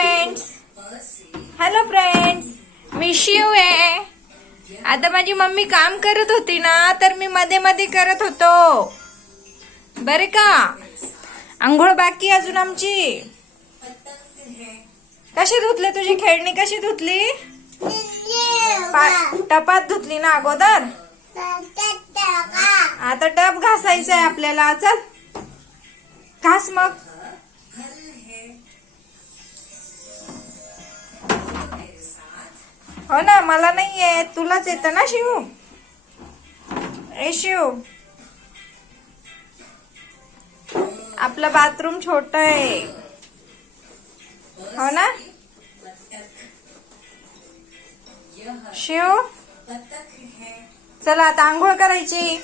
Friends hello friends मी शिव आहे आता माझी मम्मी काम करत होती ना तर मी मध्ये मध्ये करत होतो. बरे का? आंघोळ बाकी अजून आमची? कशी धुतली तुझी खेळणी? कशी धुतली? पा- टपात धुतली ना अगोदर? आता टप घासायचं आहे आपल्याला. चल. घास मग. हो ना मला नाही येत तुलाच येतं ना शिव? ए शिव. आपलं बाथरूम छोट आहे. हो ना? शिव? चला आता आंघोळ करायची.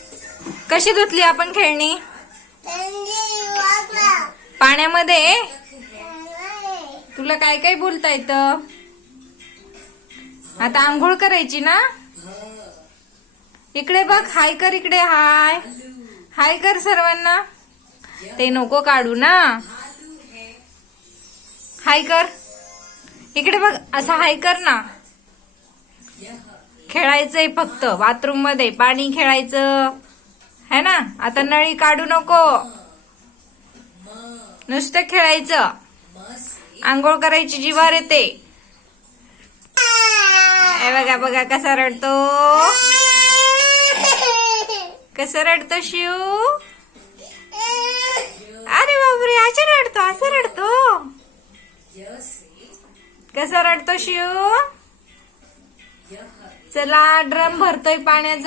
कशी धुतली आपण खेळणी? पाण्यामध्ये? तुला काय काय बोलता येतं आता आंघोळ करायची ना? इकडे बघ हाय कर इकडे हाय. हाय कर सर्वांना. ते नको काढू ना. हाय कर. इकडे बघ असं हाय कर ना. खेळायचंय फक्त बाथरूममध्ये. पाणी खेळायचं. है ना? आता नळी काढू नको. नुसतं खेळायचं. आंघोळ करायची जीवार येते. बघा बघा कसा रडतो. कसं रडतो शिव? अरे बापरे असं रडतो असं रडतो. कसा रडतो शिव? चला ड्रम भरतोय पाण्याचा